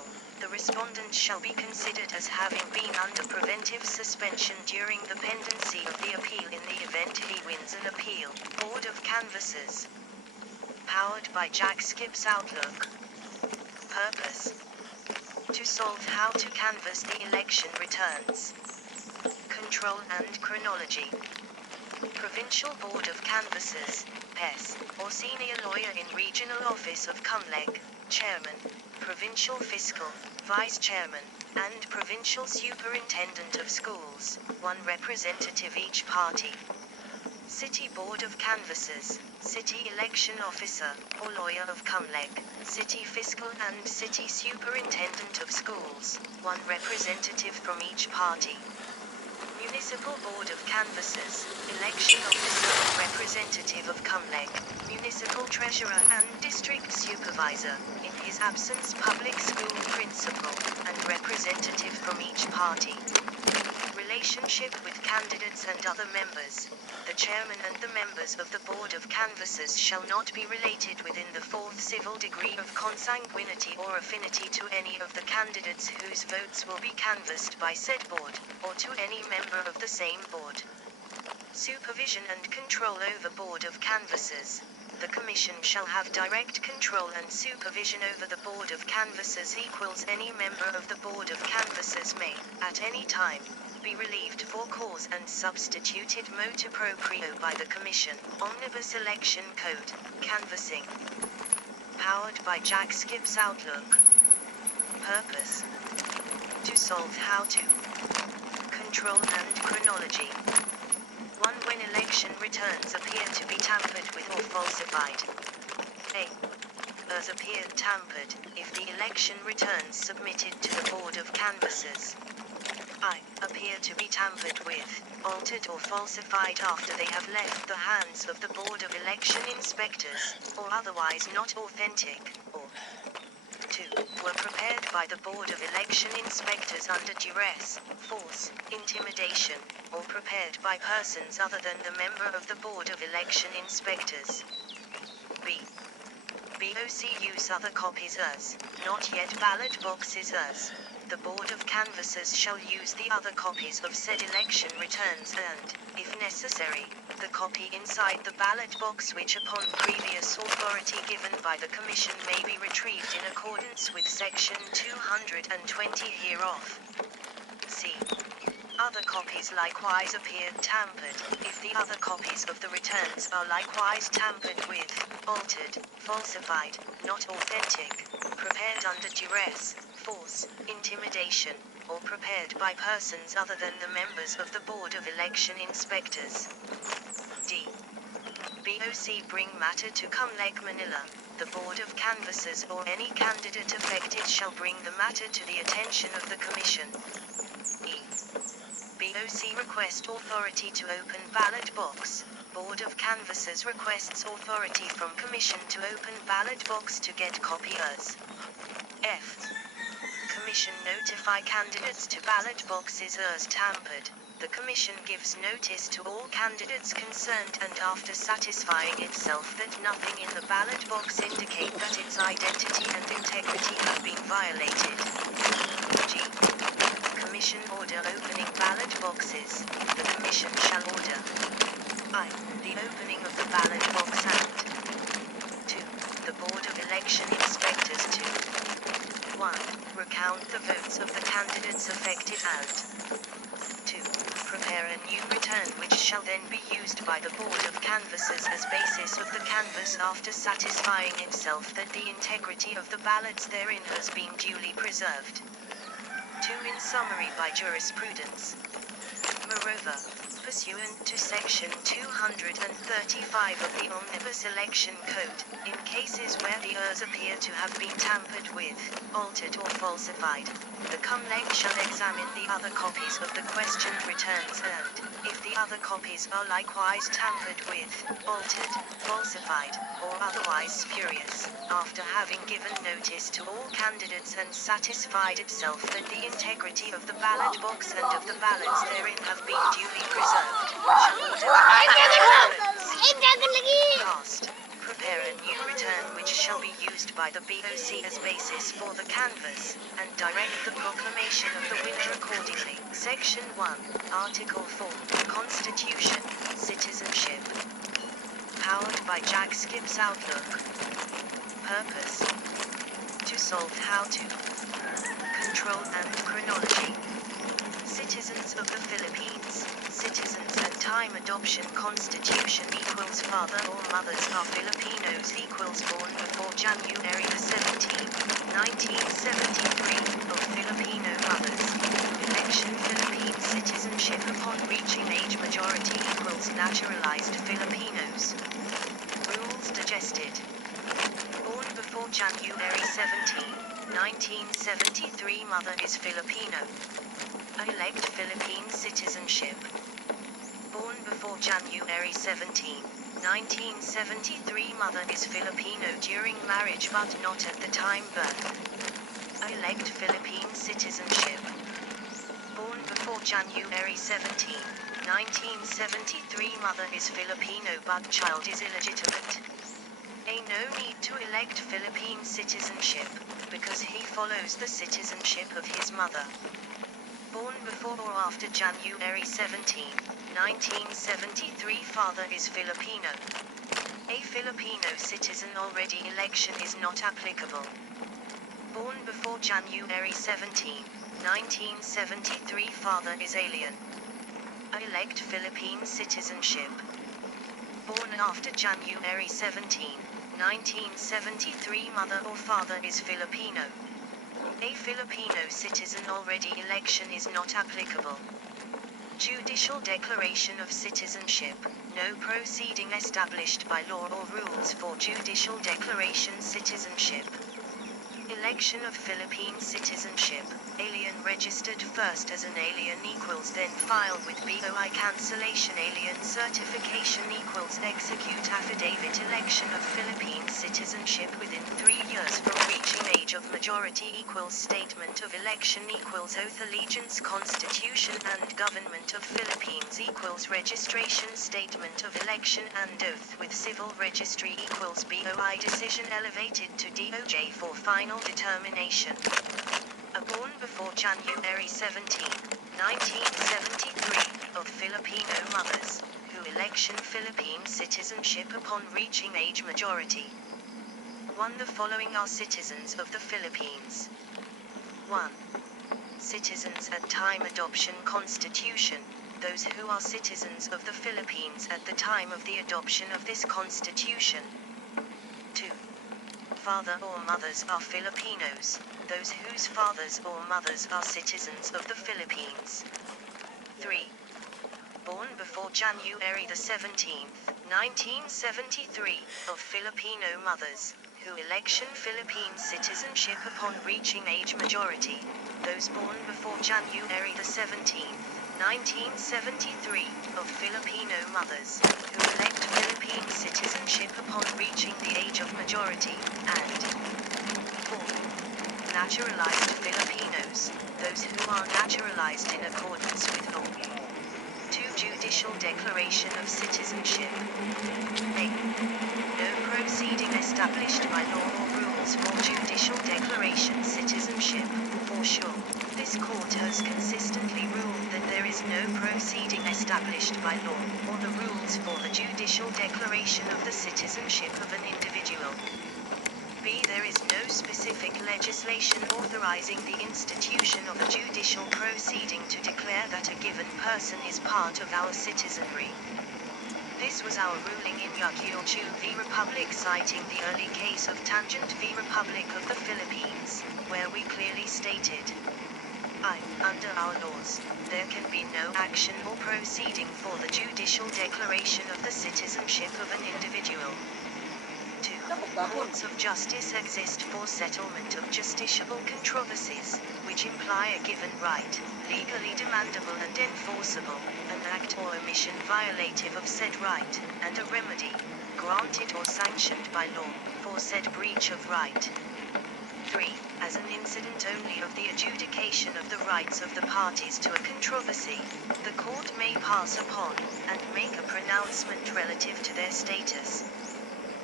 control. The respondent shall be considered as having been under preventive suspension during the pendency of the appeal in the event he wins an appeal. Board of Canvassers. Powered by Jack Skip's Outlook. Purpose: to solve how to canvass the election returns. Control and chronology. Provincial Board of Canvassers, PES, or Senior Lawyer in Regional Office of Cumlec, Chairman, Provincial Fiscal, Vice Chairman, and Provincial Superintendent of Schools, one representative each party. City Board of Canvassers, City Election Officer, or Lawyer of Cumlec, City Fiscal and City Superintendent of Schools, one representative from each party. Municipal Board of Canvassers, Election Officer and Representative of Cumlec, Municipal Treasurer and District Supervisor, in his absence Public School Principal, and representative from each party. Relationship with candidates and other members. The Chairman and the members of the Board of Canvassers shall not be related within the fourth civil degree of consanguinity or affinity to any of the candidates whose votes will be canvassed by said board, or to any member of the same board. Supervision and control over Board of Canvassers. The Commission shall have direct control and supervision over the Board of Canvassers equals any member of the Board of Canvassers may, at any time, be relieved for cause and substituted motu proprio by the Commission. Omnibus Election Code, Canvassing. Powered by Jack Skip's Outlook. Purpose: to solve how to. Control and chronology. 1. When election returns appear to be tampered with or falsified. A. As appeared tampered, if the election returns submitted to the Board of Canvassers. I. Appear to be tampered with, altered or falsified after they have left the hands of the Board of Election Inspectors, or otherwise not authentic, or 2. Were prepared by the Board of Election Inspectors under duress, force, intimidation, or prepared by persons other than the member of the Board of Election Inspectors. B. BOC use other copies as, not yet ballot boxes as. The Board of Canvassers shall use the other copies of said election returns and, if necessary, the copy inside the ballot box which upon previous authority given by the Commission may be retrieved in accordance with Section 220 hereof. C. Other copies likewise appeared tampered, if the other copies of the returns are likewise tampered with, altered, falsified, not authentic, prepared under duress, force, intimidation, or prepared by persons other than the members of the Board of Election Inspectors. D. BOC bring matter to Cumlec, Manila. The Board of Canvassers or any candidate affected shall bring the matter to the attention of the Commission. E. BOC request authority to open ballot box. Board of Canvassers requests authority from Commission to open ballot box to get copy as. F. Commission notify candidates to ballot boxes as tampered. The Commission gives notice to all candidates concerned and after satisfying itself that nothing in the ballot box indicate that its identity and integrity have been violated. G. Commission order opening ballot boxes. The Commission shall order I. The opening of the ballot box and 2. The Board of Election Inspectors to 1. Recount the votes of the candidates affected and 2. Prepare a new return which shall then be used by the Board of Canvassers as basis of the canvass after satisfying itself that the integrity of the ballots therein has been duly preserved. 2. In summary by jurisprudence. Moreover, pursuant to Section 235 of the Omnibus Election Code, in cases where the errors appear to have been tampered with, altered or falsified, the Cumlec shall examine the other copies of the questioned returns and, if the other copies are likewise tampered with, altered, falsified, or otherwise spurious, after having given notice to all candidates and satisfied itself that the integrity of the ballot box and of the ballots therein have been duly preserved, shall order the ballots cast, prepare a new return which shall be used by the BOC as basis for the canvass, and direct the proclamation of the winner accordingly. Section 1, Article 4, Constitution, Citizenship. Powered by Jack Skip's Outlook. Purpose: to solve how to control and chronology. Citizens of the Philippines. Citizens at time adoption. Constitution equals father or mothers are Filipinos equals born before January 17, 1973, of Filipino mothers. Election Philippine citizenship upon reaching age majority equals naturalized Filipinos. Rules digested. Born before January 17, 1973, mother is Filipino. Elect Philippine citizenship. Born before January 17, 1973, mother is Filipino during marriage but not at the time birth. Elect Philippine citizenship. Born before January 17, 1973, mother is Filipino but child is illegitimate. No need to elect Philippine citizenship, because he follows the citizenship of his mother. Born before or after January 17, 1973, father is Filipino. A Filipino citizen already election is not applicable. Born before January 17, 1973, father is alien. Elect Philippine citizenship. Born after January 17, 1973, mother or father is Filipino. A Filipino citizen already election is not applicable. Judicial declaration of citizenship. No proceeding established by law or rules for judicial declaration citizenship. Election of Philippine citizenship. Alien registered first as an alien equals then file with BOI cancellation. Alien certification equals execute affidavit. Election of Philippine citizenship within 3 years from reaching age of majority equals statement of election equals oath. Allegiance. Constitution and government of Philippines equals registration. Statement of election and oath with civil registry equals BOI decision elevated to DOJ for final determination. Born before January 17, 1973, of Filipino mothers, who election Philippine citizenship upon reaching age majority. 1. The following are citizens of the Philippines. 1. Citizens at time adoption. Constitution, those who are citizens of the Philippines at the time of the adoption of this Constitution. 2. Father or mothers are Filipinos, those whose fathers or mothers are citizens of the Philippines. 3. Born before January 17, 1973, of Filipino mothers, who election Philippine citizenship upon reaching age majority, those born before January 17, 1973, of Filipino mothers, who elect Philippine citizenship upon reaching the age of majority, and 4. Naturalized Filipinos, those who are naturalized in accordance with law. 2. Judicial declaration of citizenship. A. No proceeding established by law or rules for judicial declaration citizenship, for sure. This court has consistently ruled that there is no proceeding established by law, or the rules for the judicial declaration of the citizenship of an individual. B. There is no specific legislation authorizing the institution of a judicial proceeding to declare that a given person is part of our citizenry. This was our ruling in Yukio v. Republic, citing the early case of Tangent v. Republic of the Philippines, where we clearly stated, under our laws, there can be no action or proceeding for the judicial declaration of the citizenship of an individual. 2. Courts of justice exist for settlement of justiciable controversies, which imply a given right, legally demandable and enforceable, an act or omission violative of said right, and a remedy, granted or sanctioned by law, for said breach of right. 3. As an incident only of the adjudication of the rights of the parties to a controversy, the court may pass upon, and make a pronouncement relative to their status.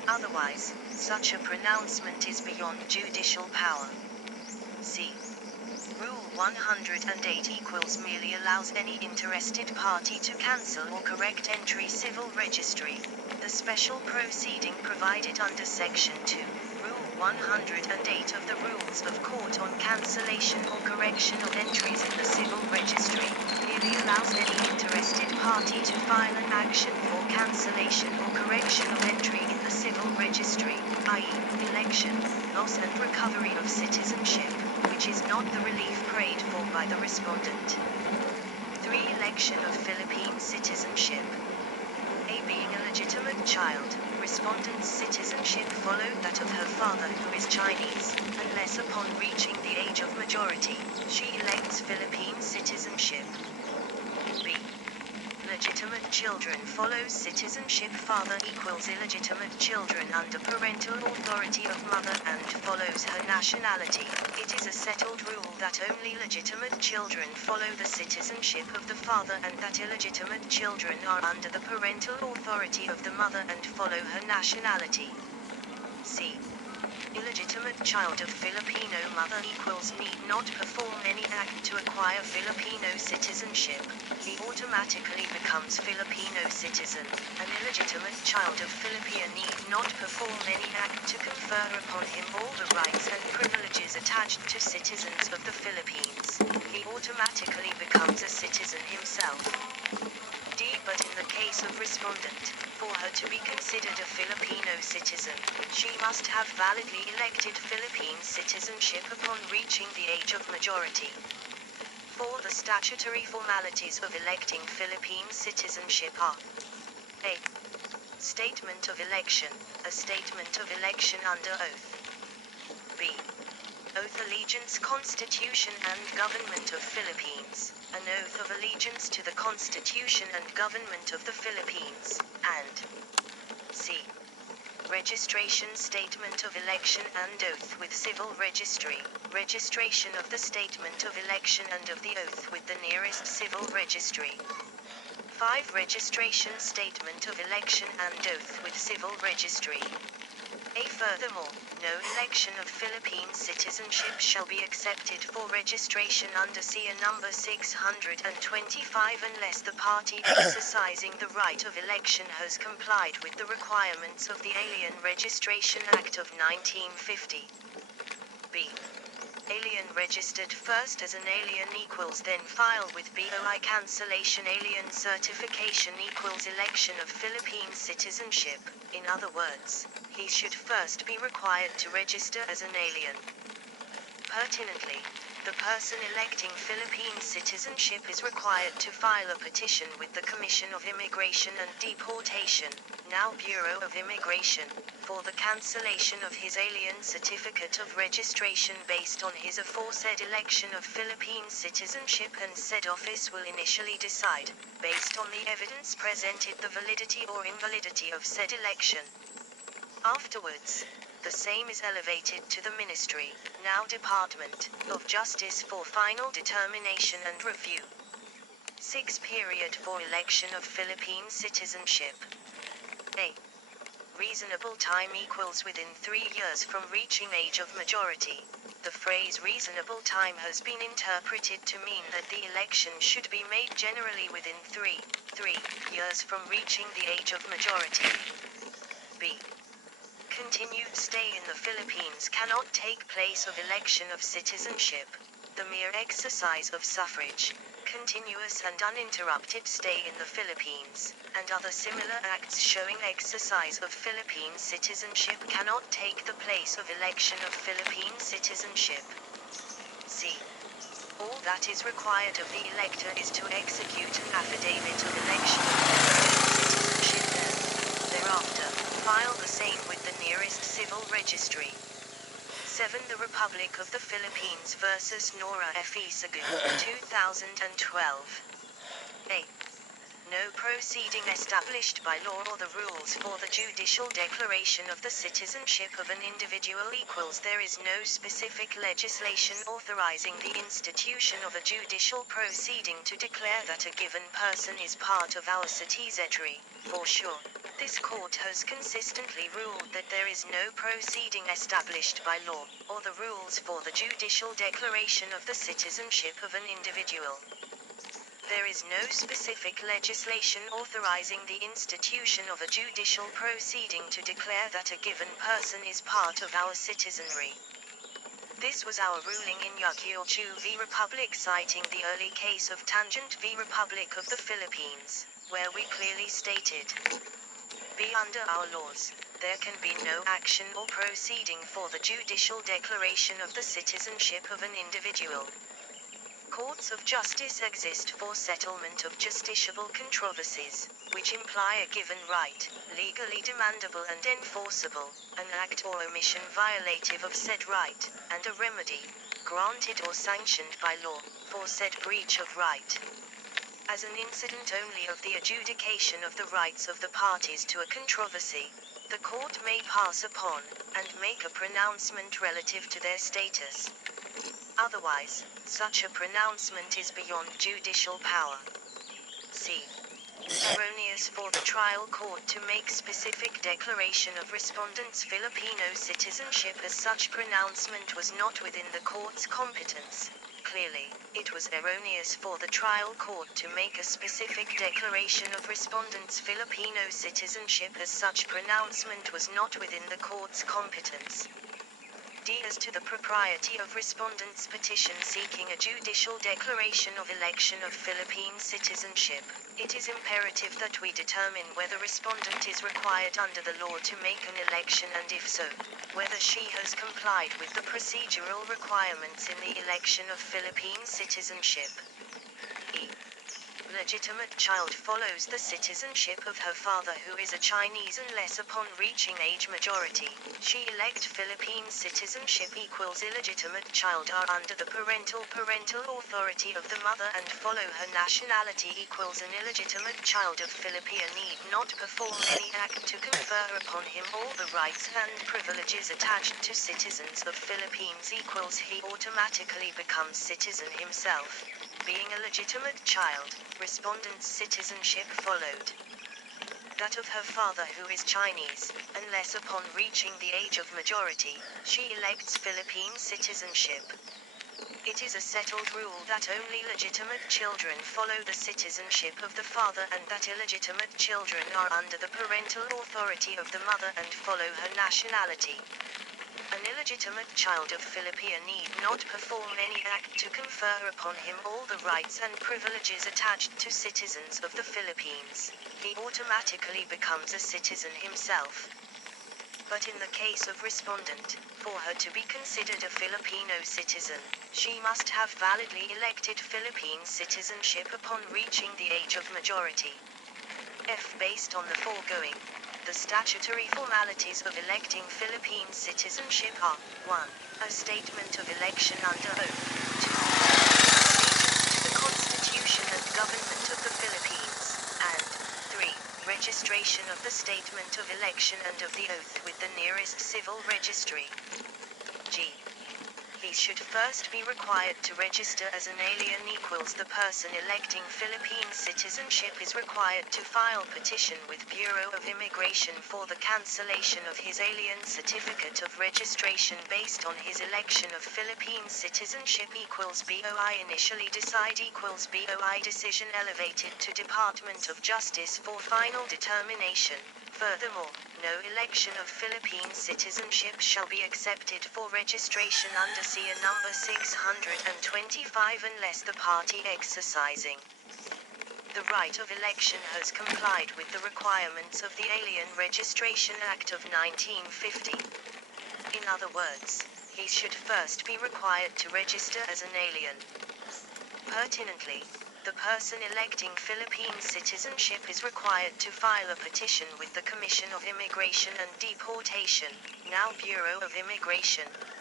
Otherwise, such a pronouncement is beyond judicial power. C. Rule 108 equals merely allows any interested party to cancel or correct entry civil registry. The special proceeding provided under Section 2, Rule 108 of the Rules of Court on cancellation or correction of entries in the civil registry, merely allows any interested party to file an action for cancellation or correction of entry in the civil registry, i.e., election, loss and recovery of citizenship, which is not the relief prayed for by the respondent. 3. Election of Philippine citizenship. A. Being a legitimate child, respondent's citizenship followed that of her father who is Chinese, unless upon reaching the age of majority, she elects Philippine citizenship. B. Legitimate children follows citizenship. Father equals illegitimate children under parental authority of mother and follows her nationality. It is a settled rule that only legitimate children follow the citizenship of the father and that illegitimate children are under the parental authority of the mother and follow her nationality. C. Illegitimate child of Filipino mother equals need not perform any act to acquire Filipino citizenship. He automatically becomes Filipino citizen. An illegitimate child of Filipina need not perform any act to confer upon him all the rights and privileges attached to citizens of the Philippines. He automatically becomes a citizen himself. D. But in the case of respondent, for her to be considered a Filipino citizen, she must have validly elected Philippine citizenship upon reaching the age of majority. 4. The statutory formalities of electing Philippine citizenship are: A. Statement of election, a statement of election under oath. B. Oath allegiance Constitution and Government of Philippines, an oath of allegiance to the Constitution and Government of the Philippines, and C. Registration Statement of Election and Oath with Civil Registry, registration of the Statement of Election and of the oath with the nearest civil registry. 5. Registration Statement of Election and Oath with Civil Registry. A. Furthermore, no election of Philippine citizenship shall be accepted for registration under CA number 625 unless the party exercising the right of election has complied with the requirements of the Alien Registration Act of 1950. B. Alien registered first as an alien equals then file with BOI cancellation. Alien certification equals election of Philippine citizenship. In other words, he should first be required to register as an alien. Pertinently, the person electing Philippine citizenship is required to file a petition with the Commission of Immigration and Deportation, now Bureau of Immigration, for the cancellation of his alien certificate of registration based on his aforesaid election of Philippine citizenship, and said office will initially decide, based on the evidence presented, the validity or invalidity of said election. Afterwards, the same is elevated to the Ministry, now Department, of Justice for final determination and review. 6. Period for election of Philippine citizenship. A. Reasonable time equals within 3 years from reaching age of majority. The phrase reasonable time has been interpreted to mean that the election should be made generally within 3 years from reaching the age of majority. B. Continued stay in the Philippines cannot take place of election of citizenship. The mere exercise of suffrage, continuous and uninterrupted stay in the Philippines, and other similar acts showing exercise of Philippine citizenship cannot take the place of election of Philippine citizenship. C. All that is required of the elector is to execute an affidavit of election of Philippine citizenship and, thereafter, file the same with the nearest civil registry. 7. The Republic of the Philippines vs. Nora F. Isagun, 2012. A. no proceeding established by law or the rules for the judicial declaration of the citizenship of an individual equals there is no specific legislation authorizing the institution of a judicial proceeding to declare that a given person is part of our citizenry, for sure. This court has consistently ruled that there is no proceeding established by law, or the rules for the judicial declaration of the citizenship of an individual. There is no specific legislation authorizing the institution of a judicial proceeding to declare that a given person is part of our citizenry. This was our ruling in Yukyuchu v. Republic, citing the early case of Tangent v. Republic of the Philippines, where we clearly stated, B. Under our laws, there can be no action or proceeding for the judicial declaration of the citizenship of an individual. Courts of justice exist for settlement of justiciable controversies, which imply a given right, legally demandable and enforceable, an act or omission violative of said right, and a remedy, granted or sanctioned by law, for said breach of right. As an incident only of the adjudication of the rights of the parties to a controversy, the court may pass upon, and make a pronouncement relative to their status. Otherwise, such a pronouncement is beyond judicial power. C. Erroneous for the trial court to make specific declaration of respondent's Filipino citizenship as such pronouncement was not within the court's competence. Clearly, it was erroneous for the trial court to make a specific declaration of respondent's Filipino citizenship as such pronouncement was not within the court's competence. D. As to the propriety of respondent's petition seeking a judicial declaration of election of Philippine citizenship, it is imperative that we determine whether respondent is required under the law to make an election and if so, whether she has complied with the procedural requirements in the election of Philippine citizenship. E. Legitimate child follows the citizenship of her father who is a Chinese unless upon reaching age majority, she elect Philippine citizenship equals illegitimate child are under the parental authority of the mother and follow her nationality equals an illegitimate child of Philippine need not perform any act to confer upon him all the rights and privileges attached to citizens of Philippines equals he automatically becomes citizen himself. Being a legitimate child, respondent's citizenship followed that of her father who is Chinese, unless upon reaching the age of majority, she elects Philippine citizenship. It is a settled rule that only legitimate children follow the citizenship of the father and that illegitimate children are under the parental authority of the mother and follow her nationality. An illegitimate child of Philippine need not perform any act to confer upon him all the rights and privileges attached to citizens of the Philippines. He automatically becomes a citizen himself. But in the case of respondent, for her to be considered a Filipino citizen, she must have validly elected Philippine citizenship upon reaching the age of majority. F. Based on the foregoing, the statutory formalities of electing Philippine citizenship are 1. A statement of election under oath, 2. Allegiance to the Constitution and government of the Philippines, and 3. Registration of the statement of election and of the oath with the nearest civil registry. G. He should first be required to register as an alien equals the person electing Philippine citizenship is required to file petition with Bureau of Immigration for the cancellation of his alien certificate of registration based on his election of Philippine citizenship equals BOI initially decide equals BOI decision elevated to Department of Justice for final determination. Furthermore, no election of Philippine citizenship shall be accepted for registration under CA number 625 unless the party exercising the right of election has complied with the requirements of the Alien Registration Act of 1950. In other words, he should first be required to register as an alien. Pertinently, the person electing Philippine citizenship is required to file a petition with the Commission of Immigration and Deportation, now Bureau of Immigration,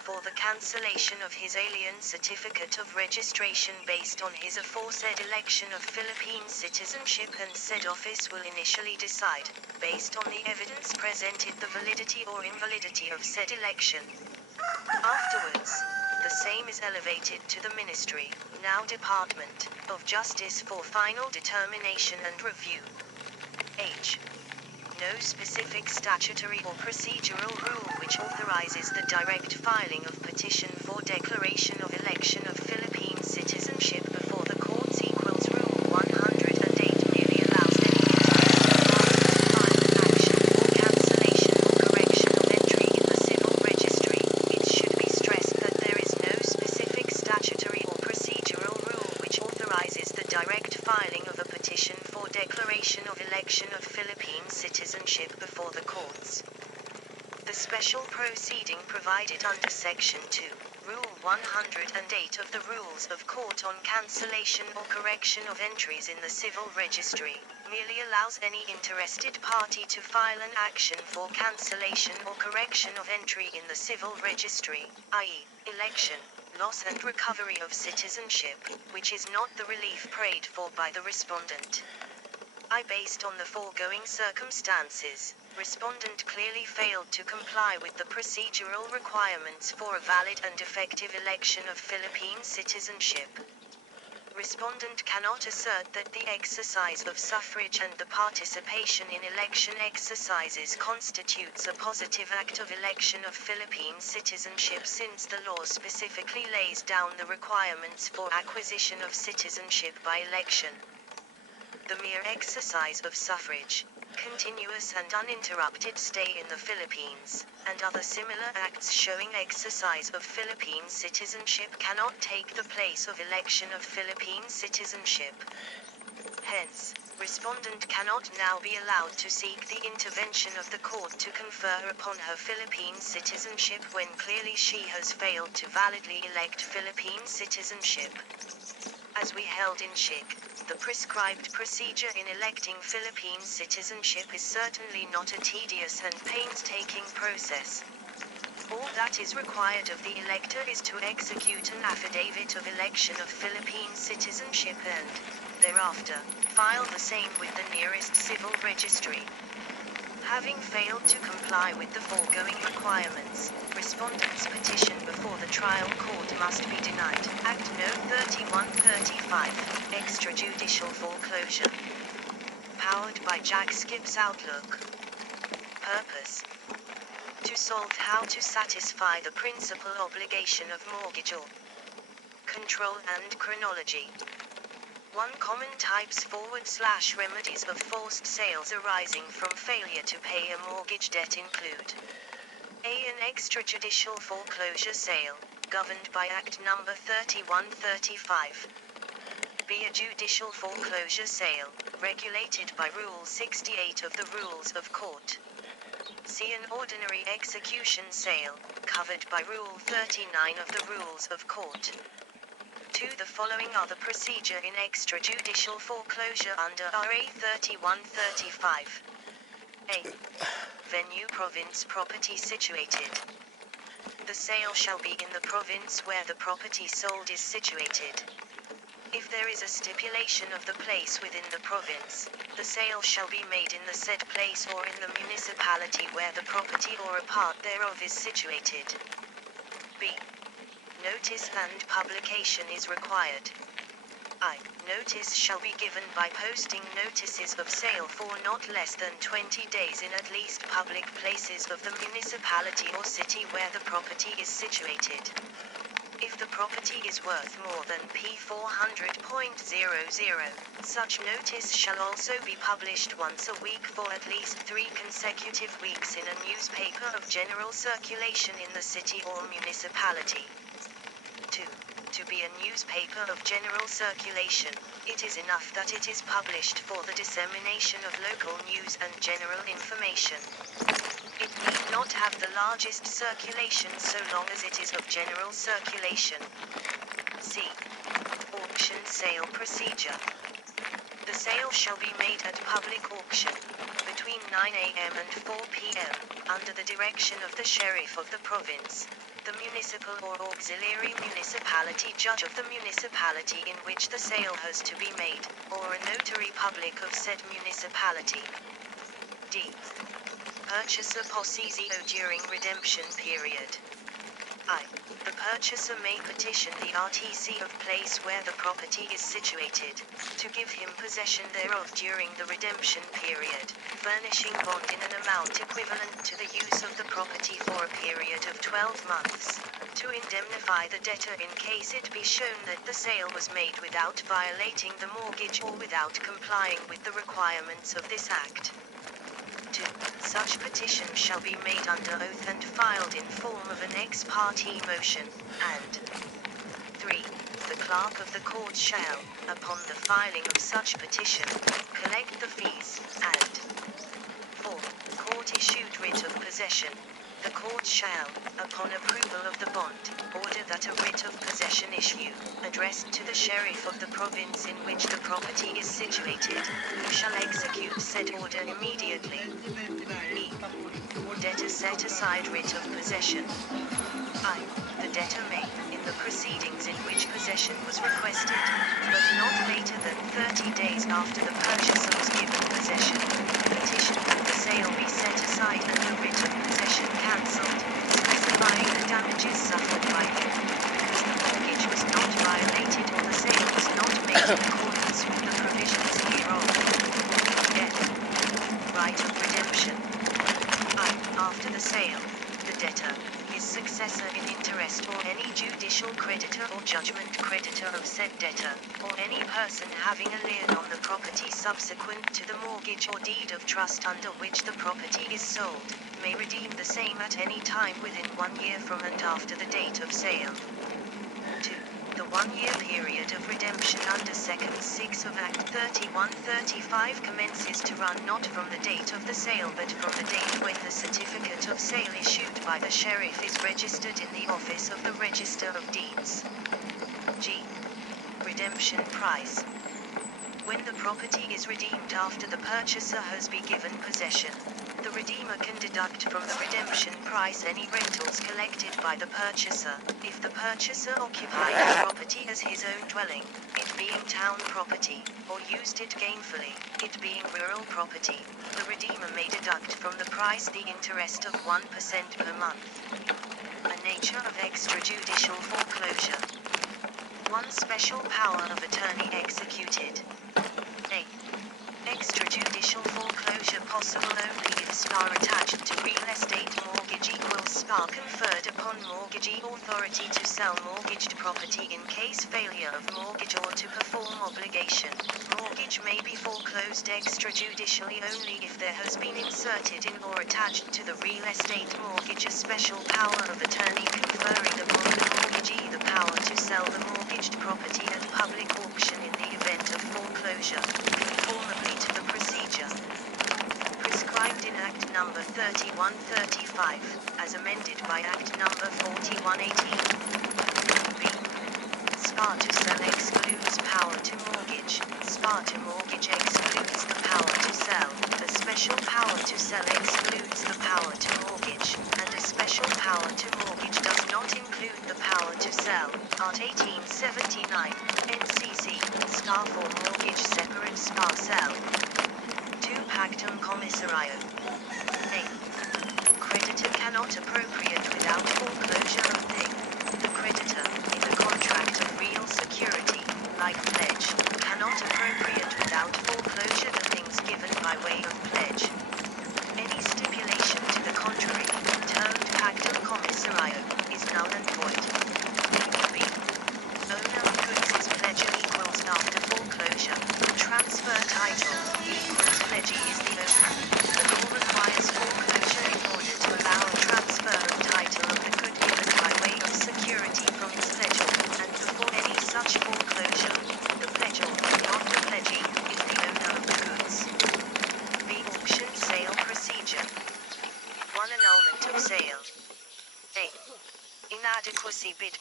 for the cancellation of his alien certificate of registration based on his aforesaid election of Philippine citizenship, and said office will initially decide, based on the evidence presented, the validity or invalidity of said election. Afterwards, the same is elevated to the Ministry, now Department, of Justice for final determination and review. H. No specific statutory or procedural rule which authorizes the direct filing of petition for declaration of election of Philippine citizenship before the courts equals Rule 108 merely allows any interested party to file an action for cancellation or correction of entry in the civil registry. It should be stressed that there is no specific statutory or procedural rule which authorizes the direct filing of a petition for declaration of election of Philippine citizenship before the courts. The special proceeding provided under Section 2, Rule 108 of the Rules of Court on cancellation or correction of entries in the civil registry, merely allows any interested party to file an action for cancellation or correction of entry in the civil registry, i.e., election, loss and recovery of citizenship, which is not the relief prayed for by the respondent. Based on the foregoing circumstances, respondent clearly failed to comply with the procedural requirements for a valid and effective election of Philippine citizenship. Respondent cannot assert that the exercise of suffrage and the participation in election exercises constitutes a positive act of election of Philippine citizenship, since the law specifically lays down the requirements for acquisition of citizenship by election. The mere exercise of suffrage, continuous and uninterrupted stay in the Philippines, and other similar acts showing exercise of Philippine citizenship cannot take the place of election of Philippine citizenship. Hence, respondent cannot now be allowed to seek the intervention of the court to confer upon her Philippine citizenship when clearly she has failed to validly elect Philippine citizenship. As we held in Chick, the prescribed procedure in electing Philippine citizenship is certainly not a tedious and painstaking process. All that is required of the elector is to execute an affidavit of election of Philippine citizenship and, thereafter, file the same with the nearest civil registry. Having failed to comply with the foregoing requirements, respondent's petition before the trial court must be denied. Act Note 3135, Extrajudicial Foreclosure. Powered by Jack Skip's Outlook. Purpose: to solve how to satisfy the principal obligation of mortgagor. Control and chronology. 1 Common types / remedies of forced sales arising from failure to pay a mortgage debt include: A. An extrajudicial foreclosure sale, governed by Act No. 3135. B. A judicial foreclosure sale, regulated by Rule 68 of the Rules of Court. C. An ordinary execution sale, covered by Rule 39 of the Rules of Court. 2. The following are the procedure in extrajudicial foreclosure under RA 3135. A. Venue: province property situated. The sale shall be in the province where the property sold is situated. If there is a stipulation of the place within the province, the sale shall be made in the said place or in the municipality where the property or a part thereof is situated. B. Notice and publication is required. I. Notice shall be given by posting notices of sale for not less than 20 days in at least public places of the municipality or city where the property is situated. If the property is worth more than P400.00, such notice shall also be published once a week for at least 3 consecutive weeks in a newspaper of general circulation in the city or municipality. 2. To be a newspaper of general circulation, it is enough that it is published for the dissemination of local news and general information. It need not have the largest circulation so long as it is of general circulation. C. Auction sale procedure. The sale shall be made at public auction, between 9 a.m. and 4 p.m., under the direction of the sheriff of the province. the municipal or auxiliary municipality judge of the municipality in which the sale has to be made, or a notary public of said municipality. D. Purchaser possessio during redemption period. I. The purchaser may petition the RTC of place where the property is situated, to give him possession thereof during the redemption period, furnishing bond in an amount equivalent to the use of the property for a period of 12 months, to indemnify the debtor in case it be shown that the sale was made without violating the mortgage or without complying with the requirements of this Act. 2. Such petition shall be made under oath and filed in form of an ex parte motion, and 3. The clerk of the court shall, upon the filing of such petition, collect the fees, and 4. Court-issued writ of possession. The court shall, upon approval of the bond, order that a writ of possession issue, addressed to the sheriff of the province in which the property is situated, who shall execute said order immediately. E. Debtor set aside writ of possession. I. The debtor may, in the proceedings in which possession was requested, but not later than 30 days after the purchaser was given possession, petition that the sale be set aside and the writ of possession cancelled, specifying the damages suffered by him, because the mortgage was not violated or the sale was not made in accordance with the provisions hereof. F. Right of redemption. I. After the sale, the debtor, his successor in interest or any judicial creditor or judgment creditor of said debtor, or any person having a lien on the property subsequent to the mortgage or deed of trust under which the property is sold, may redeem the same at any time within 1 year from and after the date of sale. 2. The 1-year period of redemption under Section 6 of Act 3135 commences to run not from the date of the sale but from the date when the certificate of sale issued by the sheriff is registered in the office of the Register of Deeds. G. Redemption price. When the property is redeemed after the purchaser has been given possession, the redeemer can deduct from the redemption price any rentals collected by the purchaser, if the purchaser occupied the property as his own dwelling, it being town property, or used it gainfully, it being rural property. The redeemer may deduct from the price the interest of 1% per month. A nature of extrajudicial foreclosure. 1. Special power of attorney executed. A. Extrajudicial foreclosure possible only if SPA attached to real estate mortgage equals SPA conferred upon mortgagee authority to sell mortgaged property in case failure of mortgage or to perform obligation. Mortgage may be foreclosed extrajudicially only if there has been inserted in or attached to the real estate mortgage a special power of attorney conferring upon the mortgagee the power to sell the mortgaged property at public auction in the event of foreclosure, conformably to the procedure prescribed in Act No. 3135, as amended by Act No. 4118. B. SPA to sell excludes power to mortgage. SPA to mortgage excludes the power to sell. A special power to sell excludes the power to mortgage, and a special power to mortgage does not include the power to sell. Art 1879, NCC, SPA for mortgage separate SPA sell. 2. Pactum commissario. A. Creditor cannot appropriate without foreclosure of thing. The creditor, in a contract of real security, like pledge, cannot appropriate without foreclosure the things given by way of pledge. Any stipulation to the contrary, termed pactum commissario, is null and void. B. Owner of goods is pledger equals after foreclosure. Transfer title equals pledgee is the owner. The law requires foreclosure in order to allow a transfer of title of the good given by way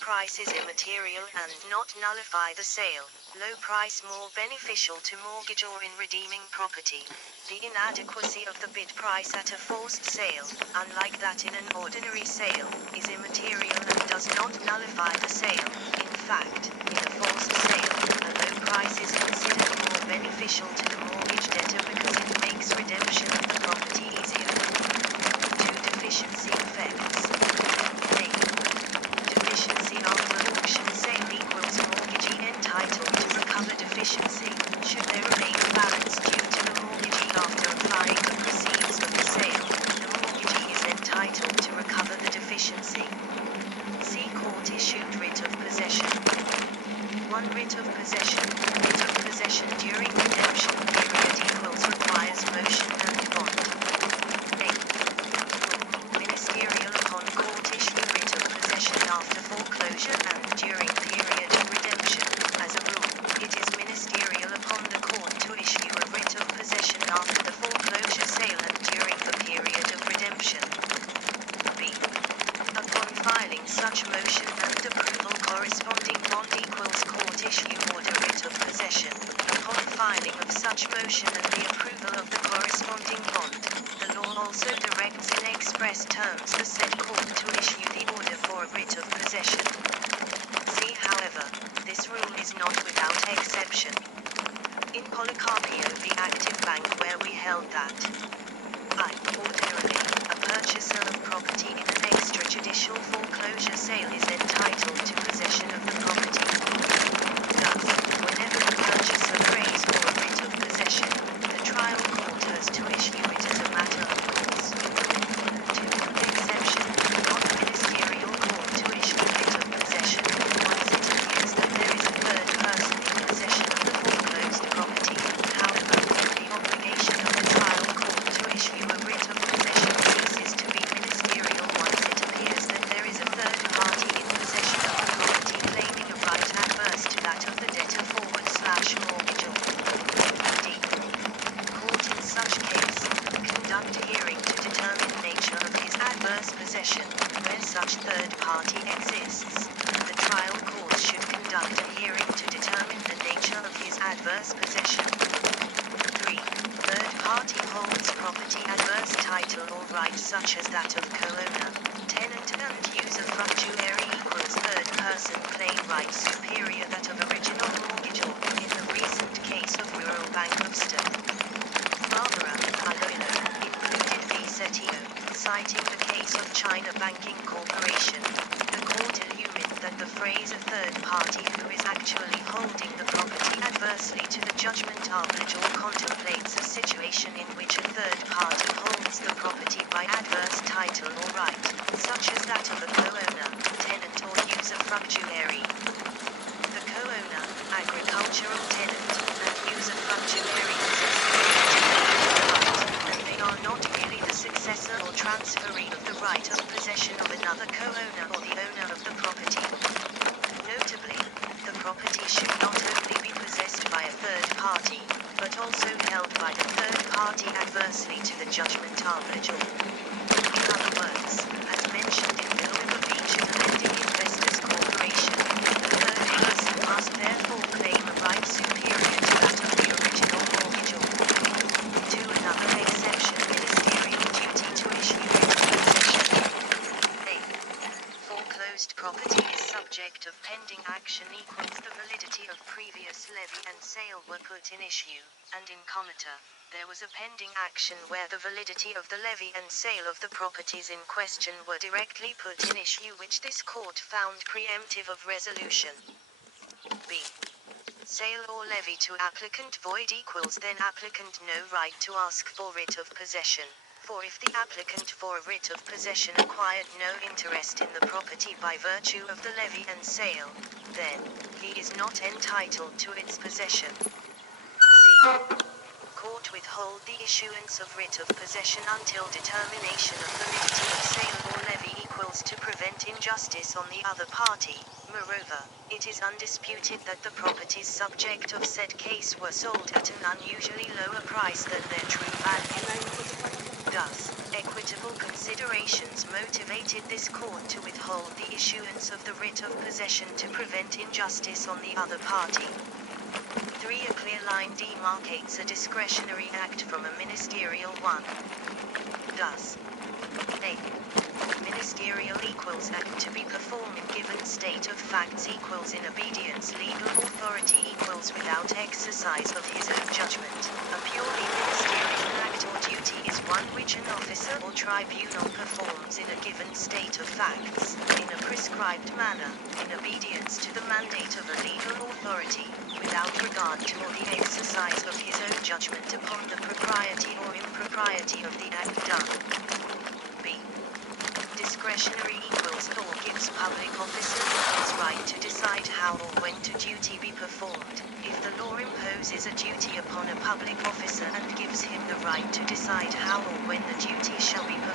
price is immaterial and not nullify the sale. Low price more beneficial to mortgage or in redeeming property. The inadequacy of the bid price at a forced sale, unlike that in an ordinary sale, is immaterial and does not nullify the sale. In fact, in a forced sale, a low price is considered more beneficial to the mortgage debtor because it makes redemption of the property easier. 2. Deficiency effects. A. Deficiency after auction sale equals mortgagee entitled to recover deficiency, should there remain a balance due to the mortgagee after applying the proceeds of the sale. The mortgagee is entitled to recover the deficiency. C. Court-issued writ of possession. 1. Writ of possession. Writ of possession during redemption period equals requires motion and bond. A. Ministerial upon court issue writ of possession after foreclosure and during period of redemption. As a rule, it is ministerial upon the court to issue a writ of possession after the foreclosure sale and during the period of redemption. B. Upon filing such motion and approval, corresponding bond equals court issue order writ of possession. Upon filing of such motion and the approval of the corresponding bond, the law also directs in express terms the said court to issue the order for a writ of possession. See, however, this rule is not without exception. In Policarpio v. Active Bank, where we held that ordinarily, a purchaser of property in an extrajudicial foreclosure sale is entitled to possession of the property. Thus, whenever the purchaser prays for a writ of possession, the trial court has to issue it as a matter of course. 2. Exception, not the ministerial court to issue a writ of possession, once it appears that there is a third person in possession of the foreclosed property. However, the obligation of the trial court to issue a writ of possession ceases to be ministerial once it appears that there is a third party in possession of the property claiming a right adverse to that of the debtor/mortgagor. D. Court in such case, conduct a hearing to determine nature of his adverse possession. Where such third party exists, the trial court should conduct a hearing to determine the nature of his adverse possession. 3. Third party holds property adverse title or right such as that of co-owner, tenant and usufructuary equals third person claim right superior that of original mortgagor, in the recent case of rural bankruptcy. Barbara, Iloilo, included v. Setio, citing the case of China Banking Corporation. The court illumined that the phrase a third party who is actually holding the property adversely to the judgment obligor contemplates a situation in which a third party holds the property by adverse title or right, such as that of a co-owner, tenant or usufructuary. The co-owner, agricultural tenant, and usufructuary possess the right, and they are not merely the successor or transferee of the right of possession of another co-owner or the owner of the property. Notably, the property should not only be possessed by a third party, but also held by the third party adversely to the judgment obligor. In other words, as mentioned in Bolobolo Lending Investors Corporation, the third person must therefore claim a right superior to that of the original mortgagor. To another exception, ministerial duty to issue writ of possession. A. Foreclosed property is subject of pending action equals the validity of previous levy and sale were put in issue, and in comita, there was a pending action where the validity of the levy and sale of the properties in question were directly put in issue, which this court found preemptive of resolution. B. Sale or levy to applicant void equals then applicant no right to ask for writ of possession. For if the applicant for a writ of possession acquired no interest in the property by virtue of the levy and sale, then he is not entitled to its possession. C. Court withhold the issuance of writ of possession until determination of validity of sale or levy equals to prevent injustice on the other party. Moreover, it is undisputed that the properties subject of said case were sold at an unusually lower price than their true value. Thus, equitable considerations motivated this court to withhold the issuance of the writ of possession to prevent injustice on the other party. 3. A clear line demarcates a discretionary act from a ministerial one. Thus, a ministerial equals act to be performed in given state of facts equals in obedience legal authority equals without exercise of his own judgment. A purely ministerial act or duty is one which an officer or tribunal performs in a given state of facts, in a prescribed manner, in obedience to the mandate of a legal authority, without regard to or the exercise of his own judgment upon the propriety or impropriety of the act done. B. Discretionary equals law gives public officers his right to decide how or when to duty be performed. If the law imposes a duty upon a public officer and gives him the right to decide how or when the duty shall be performed,